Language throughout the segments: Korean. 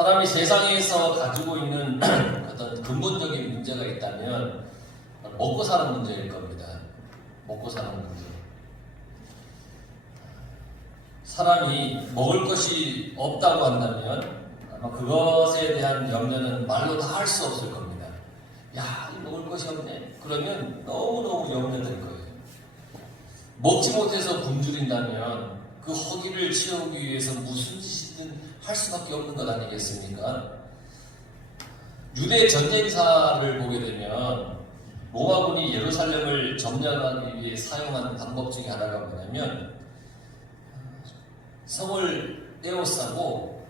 사람이 세상에서 가지고 있는 어떤 근본적인 문제가 있다면 먹고 사는 문제일 겁니다. 먹고 사는 문제. 사람이 먹을 것이 없다고 한다면 아마 그것에 대한 염려는 말로 다 할 수 없을 겁니다. 야, 이 먹을 것이 없네? 그러면 너무너무 염려될 거예요. 먹지 못해서 굶주린다면 그 허기를 채우기 위해서 무슨 짓이든 할 수밖에 없는 것 아니겠습니까? 유대 전쟁사를 보게 되면 로마군이 예루살렘을 점령하기 위해 사용한 방법 중에 하나가 뭐냐면 성을 에워싸고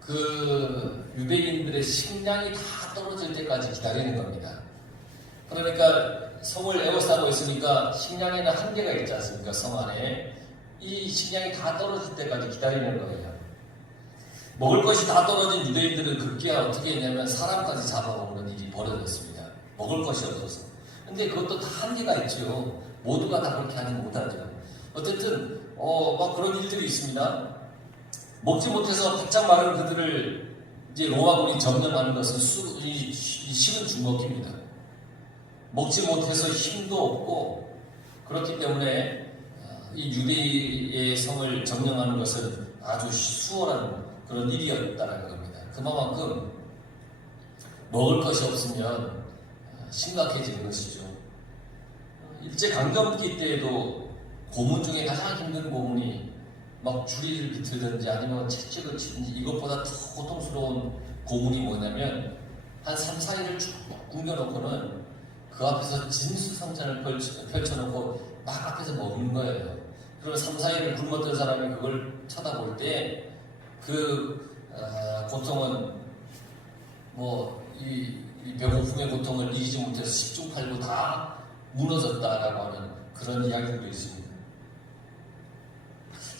그 유대인들의 식량이 다 떨어질 때까지 기다리는 겁니다. 그러니까 성을 에워싸고 있으니까 식량에는 한계가 있지 않습니까? 성 안에 이 식량이 다 떨어질 때까지 기다리는 거예요. 먹을 것이 다 떨어진 유대인들은 급기야 어떻게 했냐면 사람까지 잡아먹는 일이 벌어졌습니다. 먹을 것이 없어서. 근데 그것도 다 한계가 있죠. 모두가 다 그렇게 하지 못하죠. 어쨌든 막 그런 일들이 있습니다. 먹지 못해서 바짝 마른 그들을 이제 로마군이 점령하는 것은 식은 죽먹기입니다. 먹지 못해서 힘도 없고 그렇기 때문에 이 유대의 성을 점령하는 것은 아주 수월한 그런 일이었다는 겁니다. 그만큼 먹을 것이 없으면 심각해지는 것이죠. 일제강점기 때에도 고문 중에 가장 힘든 고문이 막 주리를 비틀든지 아니면 채찍을 치든지 이것보다 더 고통스러운 고문이 뭐냐면 한 3, 4일을 쭉 굶겨놓고는 그 앞에서 진수성찬을 펼쳐놓고 막 앞에서 먹는 거예요. 그러면 3, 4일을 굶었던 사람이 그걸 쳐다볼 때 그 고통은 이 배고픔의 고통을 이기지 못해서 10중 8구 다 무너졌다라고 하는 그런 이야기도 있습니다.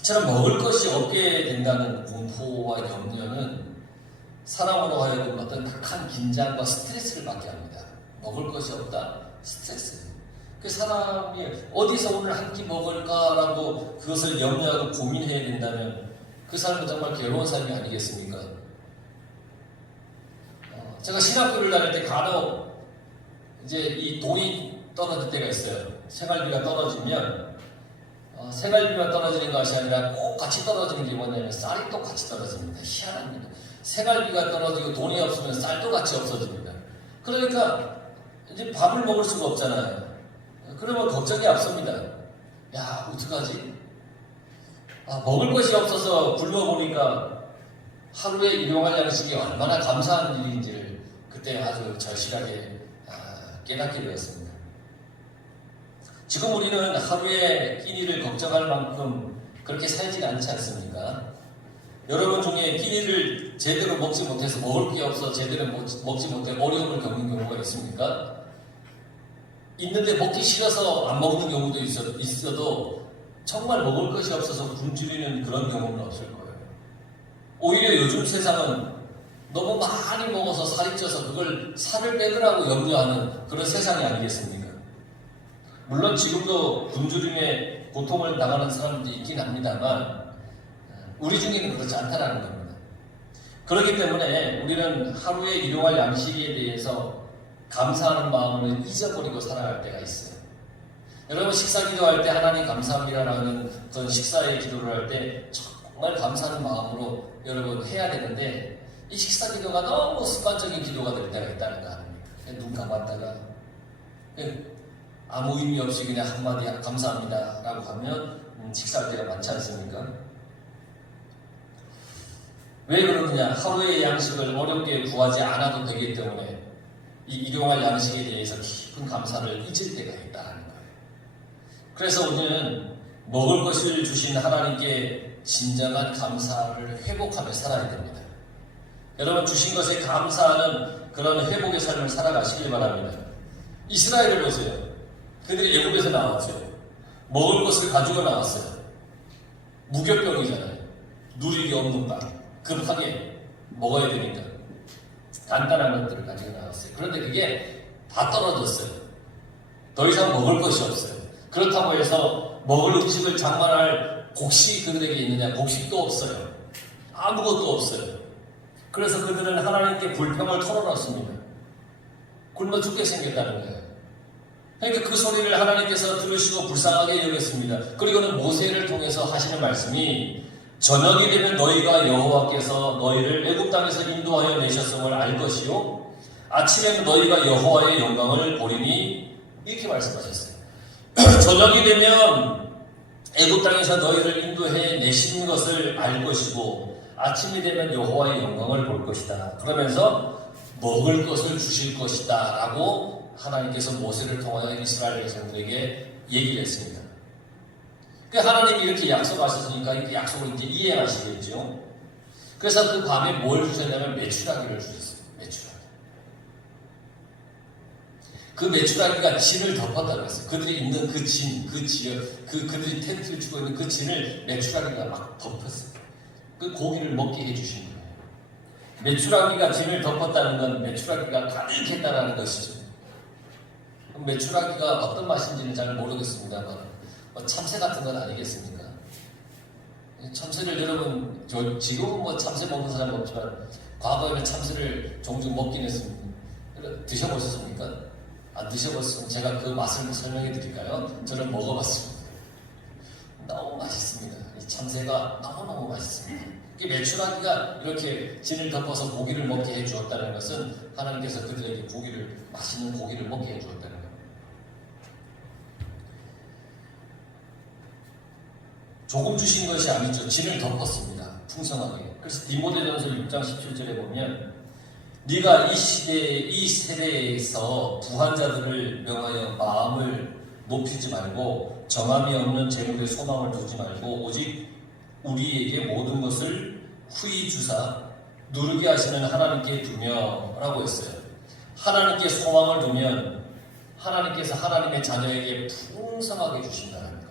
이처럼 먹을 것이 없게 된다는 공포와 염려는 사람으로 하여금 어떤 극한 긴장과 스트레스를 받게 합니다. 먹을 것이 없다? 스트레스. 그 사람이 어디서 오늘 한 끼 먹을까라고 그것을 염려하고 고민해야 된다면 그 사람은 정말 괴로운 삶이 아니겠습니까? 제가 신학교를 다닐 때 간혹 이제 이 돈이 떨어질 때가 있어요. 생활비가 떨어지면 생활비만 떨어지는 것이 아니라 꼭 같이 떨어지는 게 뭐냐면 쌀이 또 같이 떨어집니다. 희한합니다. 생활비가 떨어지고 돈이 없으면 쌀도 같이 없어집니다. 그러니까 이제 밥을 먹을 수가 없잖아요. 그러면 걱정이 앞섭니다. 야, 어떡하지? 먹을 것이 없어서 굶어보니까 하루에 일용할 양식이 얼마나 감사한 일인지를 그때 아주 절실하게 깨닫게 되었습니다. 지금 우리는 하루에 끼니를 걱정할 만큼 그렇게 살지 않지 않습니까? 여러분 중에 끼니를 제대로 먹지 못해서 먹을 게 없어 제대로 먹지 못해 어려움을 겪는 경우가 있습니까? 있는데 먹기 싫어서 안 먹는 경우도 있어도 정말 먹을 것이 없어서 굶주리는 그런 경우는 없을 거예요. 오히려 요즘 세상은 너무 많이 먹어서 살이 쪄서 그걸 살을 빼더라고 염려하는 그런 세상이 아니겠습니까? 물론 지금도 굶주림에 고통을 당하는 사람들이 있긴 합니다만 우리 중에는 그렇지 않다는 겁니다. 그렇기 때문에 우리는 하루에 일용할 양식에 대해서 감사하는 마음을 잊어버리고 살아갈 때가 있어요. 여러분 식사 기도할 때 하나님 감사합니다라는 그런 식사의 기도를 할 때 정말 감사하는 마음으로 여러분 해야 되는데 이 식사 기도가 너무 습관적인 기도가 될 때가 있다는 거 아닙니까? 눈 감았다가 아무 의미 없이 그냥 한마디 감사합니다 라고 하면 식사할 때가 많지 않습니까? 왜 그러느냐? 하루의 양식을 어렵게 구하지 않아도 되기 때문에 이 일용할 양식에 대해서 깊은 감사를 잊을 때가 있다는 거예요. 그래서 우리는 먹을 것을 주신 하나님께 진정한 감사를 회복하며 살아야 됩니다. 여러분 주신 것에 감사하는 그런 회복의 삶을 살아가시길 바랍니다. 이스라엘을 보세요. 그들이 애굽에서 나왔죠. 먹을 것을 가지고 나왔어요. 무교병이잖아요. 누리기 없는 빵. 급하게 먹어야 되니까. 간단한 것들을 가지고 나왔어요. 그런데 그게 다 떨어졌어요. 더 이상 먹을 것이 없어요. 그렇다고 해서 먹을 음식을 장만할 곡식이 그들에게 있느냐? 곡식도 없어요. 아무것도 없어요. 그래서 그들은 하나님께 불평을 털어놨습니다. 굶어 죽게 생겼다는 거예요. 그러니까 그 소리를 하나님께서 들으시고 불쌍하게 여겼습니다. 그리고는 모세를 통해서 하시는 말씀이 저녁이 되면 너희가 여호와께서 너희를 애굽 땅에서 인도하여 내셨음을 알 것이요 아침에는 너희가 여호와의 영광을 보리니 이렇게 말씀하셨어요. 저녁이 되면 애굽 땅에서 너희를 인도해 내신 것을 알 것이고 아침이 되면 여호와의 영광을 볼 것이다. 그러면서 먹을 것을 주실 것이다 라고 하나님께서 모세를 통하여 이스라엘 백성들에게 얘기를 했습니다. 하나님이 이렇게 약속하셨으니까 이 약속을 이제 이해하시겠죠. 그래서 그 밤에 뭘 주셨냐면 메추라기를 주셨어요. 메추라기. 그 메추라기가 진을 덮었다고 했어요. 그들이 있는 그 진, 그 지역, 그들이 텐트를 주고 있는 그 진을 메추라기가 막 덮었어요. 그 고기를 먹게 해주신 거예요. 메추라기가 진을 덮었다는 건 메추라기가 가득했다는 것이죠. 메추라기가 어떤 맛인지는 잘 모르겠습니다만 참새 같은 건 아니겠습니까? 참새를 여러분 지금은 참새 먹는 사람은 없지만 과거에는 참새를 종종 먹긴 했습니다. 드셔보셨습니까? 안 드셔봤으면 제가 그 맛을 설명해 드릴까요? 저는 먹어봤습니다. 너무 맛있습니다. 이 참새가 너무너무 맛있습니다. 메추라기가 이렇게 진을 덮어서 고기를 먹게 해주었다는 것은 하나님께서 그들에게 맛있는 고기를 먹게 해주었다는 거예요. 조금 주신 것이 아니죠. 진을 덮었습니다. 풍성하게. 그래서 디모데전서 6장 17절에 보면 네가 이 시대에 이 세대에서 부한 자들을 명하여 마음을 높이지 말고 정함이 없는 재물에 소망을 두지 말고 오직 우리에게 모든 것을 후히 주사 누르게 하시는 하나님께 두며 라고 했어요. 하나님께 소망을 두면 하나님께서 하나님의 자녀에게 풍성하게 주신다는 거예요.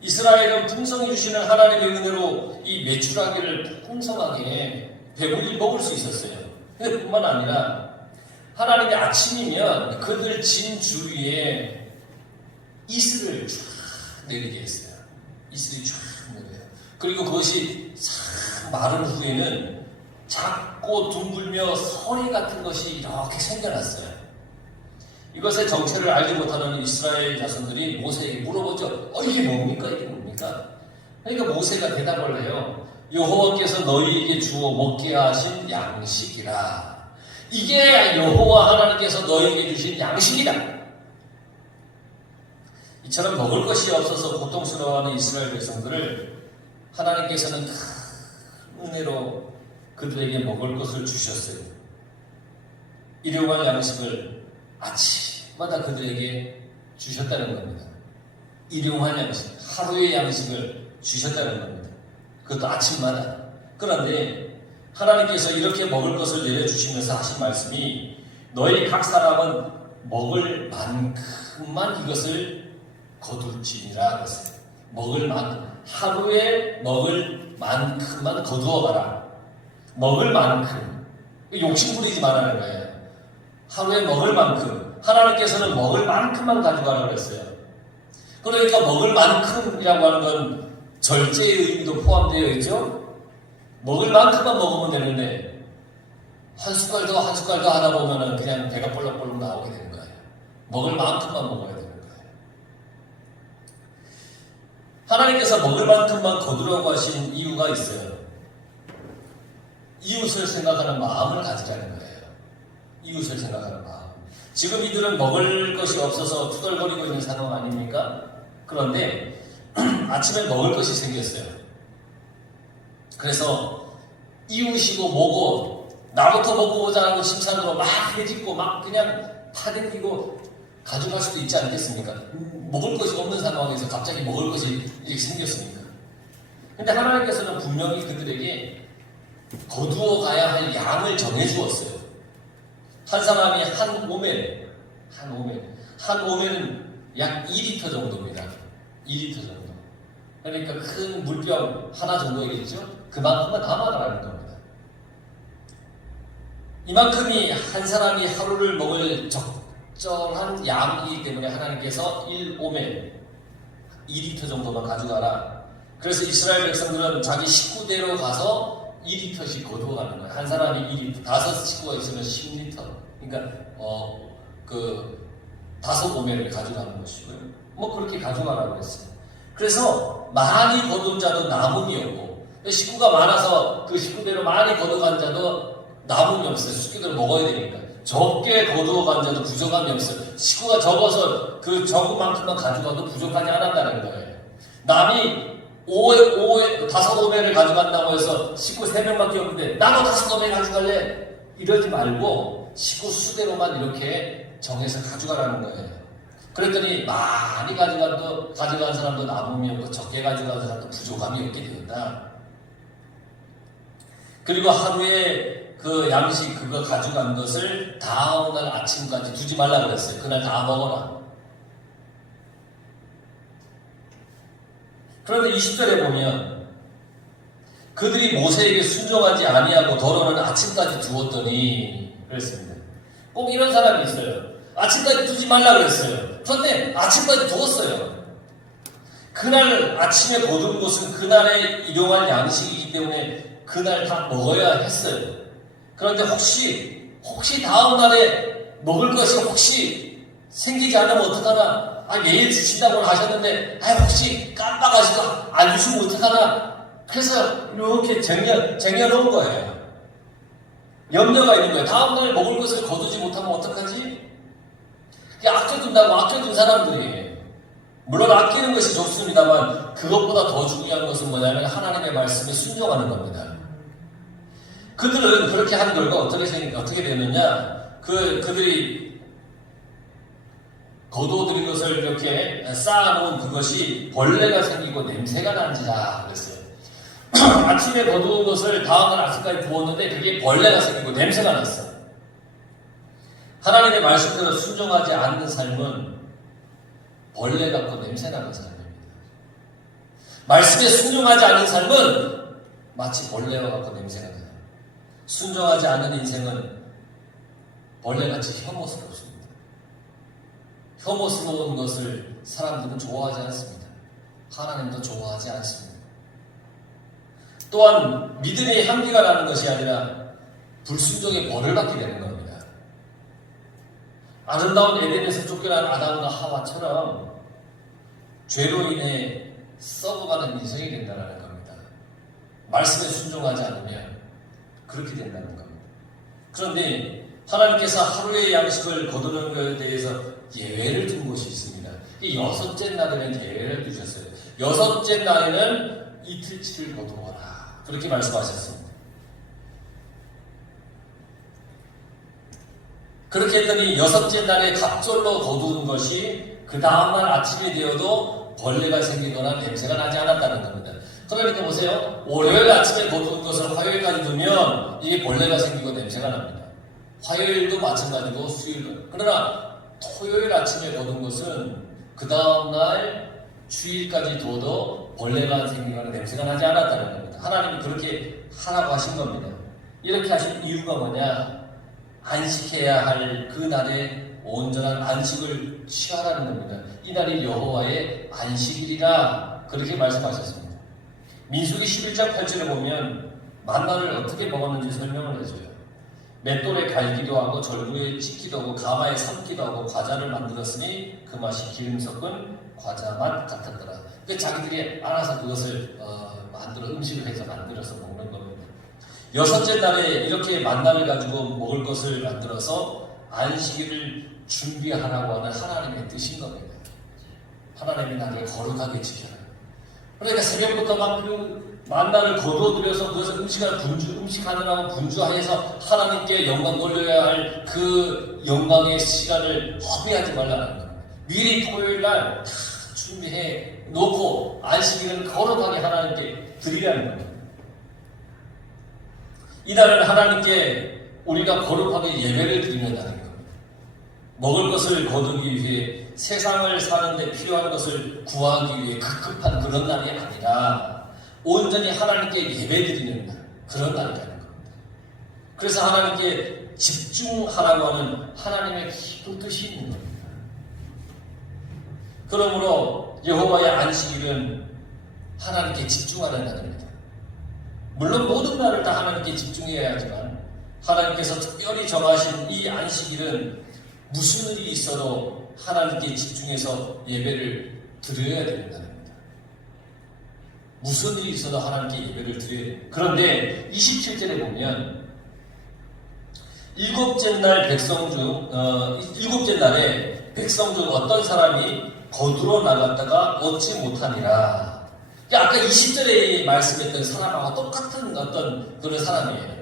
이스라엘은 풍성히 주시는 하나님의 은혜로 이 메추라기를 풍성하게 배불리 먹을 수 있었어요. 근데 뿐만 아니라 하나님의 아침이면 그들 진 주위에 이슬을 쫙 내리게 했어요. 이슬이 쫙 내려요. 그리고 그것이 싹 마른 후에는 작고 둥글며 서리 같은 것이 이렇게 생겨났어요. 이것의 정체를 알지 못하는 이스라엘 자손들이 모세에게 물어보죠. 이게 뭡니까? 이게 뭡니까? 그러니까 모세가 대답을 해요. 여호와께서 너희에게 주어 먹게 하신 양식이라. 이게 여호와 하나님께서 너희에게 주신 양식이다. 이처럼 먹을 것이 없어서 고통스러워하는 이스라엘 백성들을 하나님께서는 큰 은혜로 그들에게 먹을 것을 주셨어요. 일용할 양식을 아침마다 그들에게 주셨다는 겁니다. 일용할 양식, 하루의 양식을 주셨다는 겁니다. 그것도 아침마다. 그런데 하나님께서 이렇게 먹을 것을 내려주시면서 하신 말씀이 너희 각 사람은 먹을 만큼만 이것을 거둘지니라 하셨어요. 먹을 만큼, 하루에 먹을 만큼만 거두어가라. 먹을 만큼. 욕심 부리지 말라는 거예요. 하루에 먹을 만큼. 하나님께서는 먹을 만큼만 가져가라고 했어요. 그러니까 먹을 만큼이라고 하는 건 절제의 의미도 포함되어 있죠. 먹을 만큼만 먹으면 되는데 한 숟갈 더 한 숟갈 더 하다 보면은 그냥 배가 볼록볼록 나오게 되는 거예요. 먹을 만큼만 먹어야 되는 거예요. 하나님께서 먹을 만큼만 거두라고 하신 이유가 있어요. 이웃을 생각하는 마음을 가지라는 거예요. 이웃을 생각하는 마음. 지금 이들은 먹을 것이 없어서 투덜거리고 있는 상황 아닙니까? 그런데 아침에 먹을 것이 생겼어요. 그래서 이웃이고 뭐고 나부터 먹고 보자라고 칭찬으로 막 해짓고 막 그냥 타댕기고 가져갈 수도 있지 않겠습니까? 먹을 것이 없는 상황에서 갑자기 먹을 것이 이렇게 생겼습니다. 근데 하나님께서는 분명히 그들에게 거두어 가야 할 양을 정해 주었어요. 한 사람이 한 오멜은 약 2리터 정도입니다. 2리터 정도. 그러니까 큰 물병 하나 정도이겠죠? 그만큼만 담아가라는 겁니다. 이만큼이 한 사람이 하루를 먹을 적절한 양이기 때문에 하나님께서 1오멜 2리터 정도만 가져가라. 그래서 이스라엘 백성들은 자기 식구대로 가서 2리터씩 거두어가는 거예요. 한 사람이 2리터, 5식구가 있으면 10리터. 그러니까 그 5오매를 가져가는 것이고요. 뭐 그렇게 가져가라고 했어요. 그래서 많이 거둔 자도 남음이 없고, 식구가 많아서 그 식구대로 많이 거둬간 자도 남음이 없어요. 식구대로 먹어야 되니까. 적게 거두어간 자도 부족함이 없어요. 식구가 적어서 그 적은 만큼만 가져가도 부족하지 않았다는 거예요. 남이 5오매를 가져간다고 해서 식구 3명밖에 없는데 나도 5오매 가져갈래? 이러지 말고 식구 수대로만 이렇게 정해서 가져가라는 거예요. 그랬더니 많이 가져간 사람도 남음이 없고 적게 가져간 사람도 부족함이 없게 되었다. 그리고 하루에 그 양식 그거 가져간 것을 다음날 아침까지 두지 말라 그랬어요. 그날 다 먹어라. 그런데 20절에 보면 그들이 모세에게 순종하지 아니하고 더러는 아침까지 두었더니 그랬습니다. 꼭 이런 사람이 있어요. 아침까지 두지 말라 그랬어요. 그런데 아침까지 두었어요. 그날 아침에 거둔 것은 그날에 일용할 양식이기 때문에 그날 다 먹어야 했어요. 그런데 혹시 다음날에 먹을 것이 혹시 생기지 않으면 어떡하나? 매일 주신다고 하셨는데 혹시 깜빡하시고 안 주시면 어떡하나? 그래서 이렇게 쟁여놓은 거예요. 염려가 있는 거예요. 다음날 먹을 것을 거두지 못하면 어떡하지? 아껴둔 사람들이 물론 아끼는 것이 좋습니다만 그것보다 더 중요한 것은 뭐냐면 하나님의 말씀에 순종하는 겁니다. 그들은 그렇게 한 결과 어떻게 되느냐? 그들이 거두어들인 것을 이렇게 쌓아놓은 그것이 벌레가 생기고 냄새가 난지라 그랬어요. 아침에 거두은 것을 다음날 아침까지 부었는데 그게 벌레가 생기고 냄새가 났어요. 하나님의 말씀대로 순종하지 않는 삶은 벌레 같고 냄새 나는 삶입니다. 말씀에 순종하지 않는 삶은 마치 벌레와 같고 냄새가 나요. 순종하지 않는 인생은 벌레같이 혐오스럽습니다. 혐오스러운 것을 사람들은 좋아하지 않습니다. 하나님도 좋아하지 않습니다. 또한 믿음의 향기가 나는 것이 아니라 불순종의 벌을 받게 되는 겁니다. 아름다운 에덴에서 쫓겨난 아담과 하와처럼 죄로 인해 썩어가는 인생이 된다는 겁니다. 말씀에 순종하지 않으면 그렇게 된다는 겁니다. 그런데 하나님께서 하루의 양식을 거두는 것에 대해서 예외를 둔 곳이 있습니다. 이 6째 날에는 예외를 두셨어요. 6째 날에는 이틀치를 거두어라. 그렇게 말씀하셨습니다. 그렇게 했더니 6째 날에 갑절로 거두는 것이 그 다음날 아침이 되어도 벌레가 생기거나 냄새가 나지 않았다는 겁니다. 그러니까 보세요. 월요일 아침에 거두는 것을 화요일까지 두면 이게 벌레가 생기고 냄새가 납니다. 화요일도 마찬가지고 수요일도. 그러나 토요일 아침에 거둔 것은 그 다음날 주일까지 둬도 벌레가 생기거나 냄새가 나지 않았다는 겁니다. 하나님이 그렇게 하라고 하신 겁니다. 이렇게 하신 이유가 뭐냐? 안식해야 할 그 날에 온전한 안식을 취하라는 겁니다. 이날이 여호와의 안식일이라 그렇게 말씀하셨습니다. 민수기 11장 8절에 보면 만나를 어떻게 먹었는지 설명을 해줘요. 맷돌에 갈기도 하고 절구에 찍기도 하고 가마에 삶기도 하고 과자를 만들었으니 그 맛이 기름 섞은 과자 맛 같았더라. 자기들이 알아서 그것을 만들어 음식을 해서 만들어서 먹는 겁니다. 6째 날에 이렇게 만나를 가지고 먹을 것을 만들어서 안식일을 준비하라고 하는 하나님의 뜻인 겁니다. 하나님의 나를 거룩하게 지켜라. 그러니까 새벽부터 막 그 만나를 거두어들여서 그것을 음식하느라고 분주하여서 하나님께 영광 돌려야 할 그 영광의 시간을 허비하지 말라는 겁니다. 미리 토요일날 다 준비해 놓고 안식일을 거룩하게 하나님께 드리라는 겁니다. 이날은 하나님께 우리가 거룩하게 예배를 드리는 날입니다. 먹을 것을 거두기 위해 세상을 사는데 필요한 것을 구하기 위해 급급한 그런 날이 아니라 온전히 하나님께 예배드리는 날, 그런 날이라는 겁니다. 그래서 하나님께 집중하라고 하는 하나님의 깊은 뜻이 있는 겁니다. 그러므로 여호와의 안식일은 하나님께 집중하는 날입니다. 물론 모든 날을 다 하나님께 집중해야 하지만 하나님께서 특별히 정하신 이 안식일은 무슨 일이 있어도 하나님께 집중해서 예배를 드려야 된다는 겁니다. 무슨 일이 있어도 하나님께 예배를 드려야 됩니다. 그런데 27절에 보면 일곱째 날에 백성 중 어떤 사람이 거두러 나갔다가 얻지 못하니라. 아까 20절에 말씀했던 사람하고 똑같은 어떤 그런 사람이에요.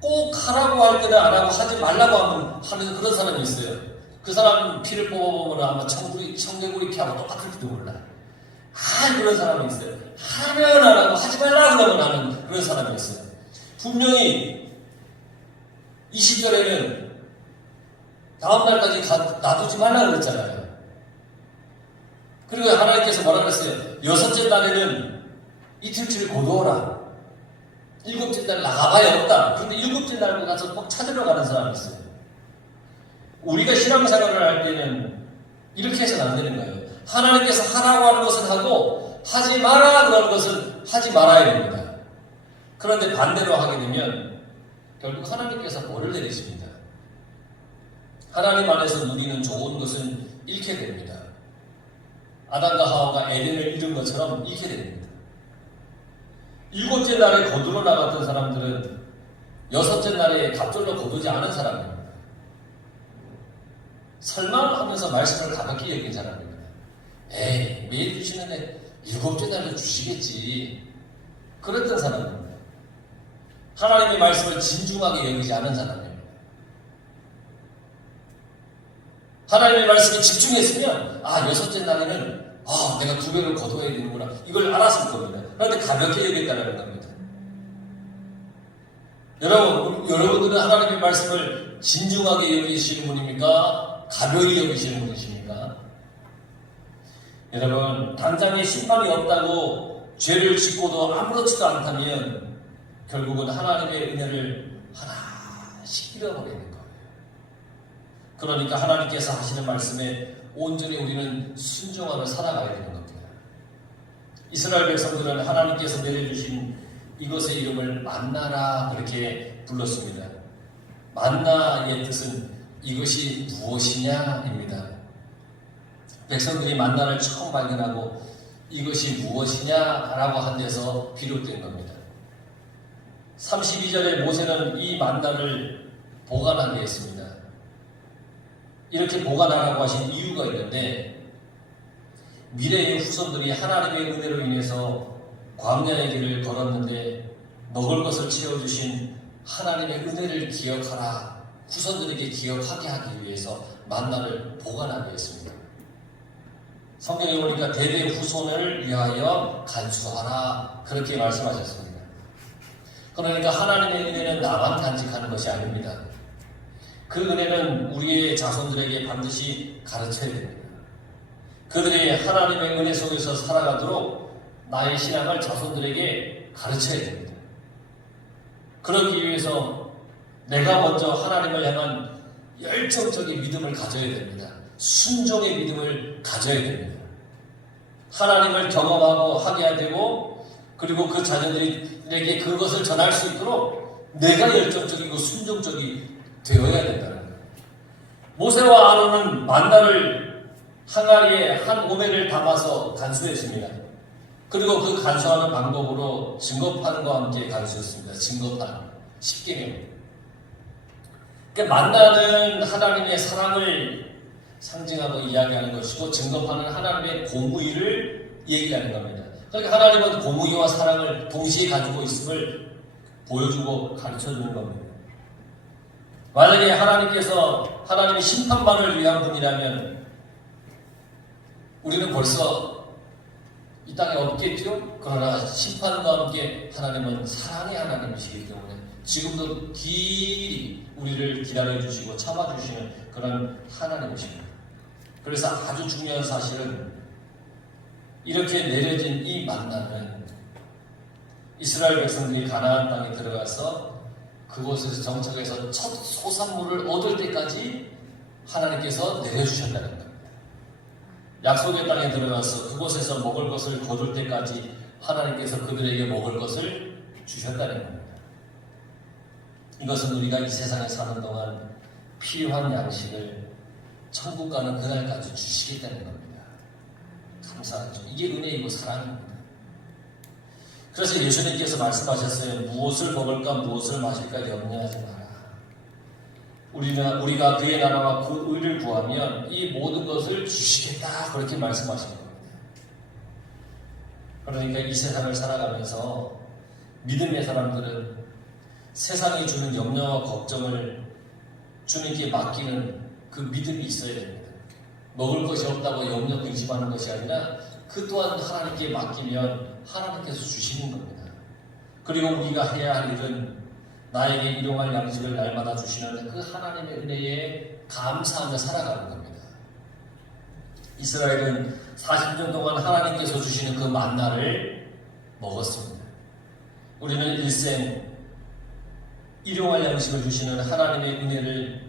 꼭 하라고 할 때는 안 하고 하지 말라고 하면 그런 사람이 있어요. 그 사람 피를 뽑아보면 아마 청개구리 피하고 똑같을지도 몰라. 그런 사람이 있어요. 하면 안 하고 하지 말라고 그러면 하는 그런 사람이 있어요. 분명히 20절에는 다음날까지 놔두지 말라고 그랬잖아요. 그리고 하나님께서 뭐라 그랬어요? 여섯째 날에는 이틀치를 거두어라. 일곱째 날 나가봐야 없다. 그런데 일곱째 날 가서 꼭 찾으러 가는 사람이 있어요. 우리가 신앙생활을 할 때는 이렇게 해서는 안 되는 거예요. 하나님께서 하라고 하는 것은 하고 하지 마라 그런 것은 하지 말아야 됩니다. 그런데 반대로 하게 되면 결국 하나님께서 벌을 내리십니다. 하나님 안에서 누리는 좋은 것은 잃게 됩니다. 아담과 하와가 에덴을 잃은 것처럼 잃게 됩니다. 일곱째 날에 거두러 나갔던 사람들은 여섯째 날에 갑절로 거두지 않은 사람입니다. 설마 하면서 말씀을 가볍게 여긴 사람입니다. 매일 주시는데 일곱째 날에 주시겠지. 그랬던 사람입니다. 하나님의 말씀을 진중하게 여기지 않은 사람입니다. 하나님의 말씀에 집중했으면 여섯째 날에는 내가 2배를 거둬야 되는구나. 이걸 알았을 겁니다. 그런데 가볍게 여겼다는 겁니다. 여러분들은 하나님의 말씀을 진중하게 여기시는 분입니까? 가벼이 여기시는 분이십니까? 여러분, 당장에 심판이 없다고 죄를 짓고도 아무렇지도 않다면 결국은 하나님의 은혜를 하나씩 잃어버리는 거예요. 그러니까 하나님께서 하시는 말씀에 온전히 우리는 순종하며 살아가야 되는 겁니다. 이스라엘 백성들은 하나님께서 내려주신 이것의 이름을 만나라 그렇게 불렀습니다. 만나의 뜻은 이것이 무엇이냐입니다. 백성들이 만나를 처음 발견하고 이것이 무엇이냐라고 한 데서 비롯된 겁니다. 32절에 모세는 이 만나를 보관하게 했습니다. 이렇게 보관하라고 하신 이유가 있는데 미래의 후손들이 하나님의 은혜로 인해서 광야의 길을 걸었는데 먹을 것을 채워주신 하나님의 은혜를 기억하라. 후손들에게 기억하게 하기 위해서 만나를 보관하게 했습니다. 성경에 보니까 대대 후손을 위하여 간수하라 그렇게 말씀하셨습니다. 그러니까 하나님의 은혜는 나만 간직하는 것이 아닙니다. 그 은혜는 우리의 자손들에게 반드시 가르쳐야 됩니다. 그들이 하나님의 은혜 속에서 살아가도록 나의 신앙을 자손들에게 가르쳐야 됩니다. 그러기 위해서 내가 먼저 하나님을 향한 열정적인 믿음을 가져야 됩니다. 순종의 믿음을 가져야 됩니다. 하나님을 경험하고 하게 되고 그리고 그 자녀들에게 그것을 전할 수 있도록 내가 열정적이고 순종적이 되어야 된다는 거예요. 모세와 아론은 만나를 항아리에 한 오멜을 담아서 간수했습니다. 그리고 그 간수하는 방법으로 증거판과 함께 간수했습니다. 증거판, 십계명. 그러니까 만나는 하나님의 사랑을 상징하고 이야기하는 것이고 증거판은 하나님의 공의를 얘기하는 겁니다. 그러니까 하나님은 공의와 사랑을 동시에 가지고 있음을 보여주고 가르쳐주는 겁니다. 만약에 하나님께서 하나님의 심판만을 위한 분이라면 우리는 벌써 이 땅에 없겠죠? 그러나 심판과 함께 하나님은 사랑의 하나님이시기 때문에 지금도 길이 우리를 기다려주시고 참아주시는 그런 하나님이십니다. 그래서 아주 중요한 사실은 이렇게 내려진 이 만나는 이스라엘 백성들이 가나안 땅에 들어가서 그곳에서 정착해서 첫 소산물을 얻을 때까지 하나님께서 내려주셨다는 겁니다. 약속의 땅에 들어가서 그곳에서 먹을 것을 거둘 때까지 하나님께서 그들에게 먹을 것을 주셨다는 겁니다. 이것은 우리가 이 세상에 사는 동안 필요한 양식을 천국 가는 그날까지 주시겠다는 겁니다. 감사하죠. 이게 은혜이고 사랑입니다. 그래서 예수님께서 말씀하셨어요. 무엇을 먹을까 무엇을 마실까 염려하지 마라. 우리가 그의 나라와 그 의를 구하면 이 모든 것을 주시겠다. 그렇게 말씀하신 겁니다. 그러니까 이 세상을 살아가면서 믿음의 사람들은 세상이 주는 염려와 걱정을 주님께 맡기는 그 믿음이 있어야 됩니다. 먹을 것이 없다고 염려 근심하는 것이 아니라 그 또한 하나님께 맡기면 하나님께서 주시는 겁니다. 그리고 우리가 해야 할 일은 나에게 일용할 양식을 날마다 주시는 그 하나님의 은혜에 감사하며 살아가는 겁니다. 이스라엘은 40년 동안 하나님께서 주시는 그 만나를 먹었습니다. 우리는 일생 일용할 양식을 주시는 하나님의 은혜를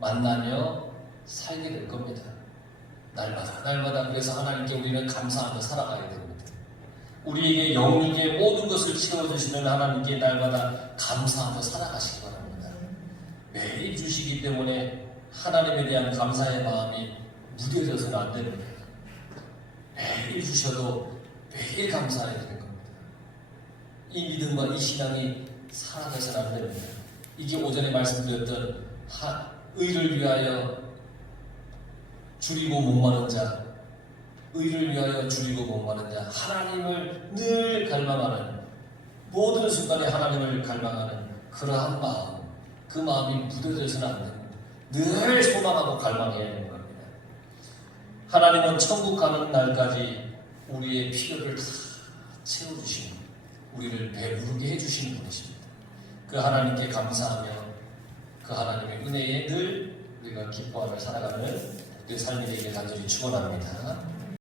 만나며 살게 될 겁니다. 날마다. 그래서 하나님께 우리는 감사하며 살아가야 됩니다. 우리에게 영육의 모든 것을 채워주시는 하나님께 날마다 감사하며 살아가시기 바랍니다. 매일 주시기 때문에 하나님에 대한 감사의 마음이 무뎌져서는 안 됩니다. 매일 주셔도 매일 감사해야 되는 겁니다. 이 믿음과 이 신앙이 사라져서는 안 됩니다. 이게 오전에 말씀드렸던 의를 위하여 줄이고 목마른 자, 의를 위하여 줄이고 목마른 자, 하나님을 늘 갈망하는, 모든 순간에 하나님을 갈망하는 그러한 마음, 그 마음이 무뎌져서는 안 됩니다. 늘 소망하고 갈망해야 되는 겁니다. 하나님은 천국 가는 날까지 우리의 필요를 다 채워주시는, 우리를 배부르게 해주시는 분이십니다. 그 하나님께 감사하며 그 하나님의 은혜에 늘 우리가 기뻐하며 살아가는 우리의 삶이 되기를 간절히 축원합니다.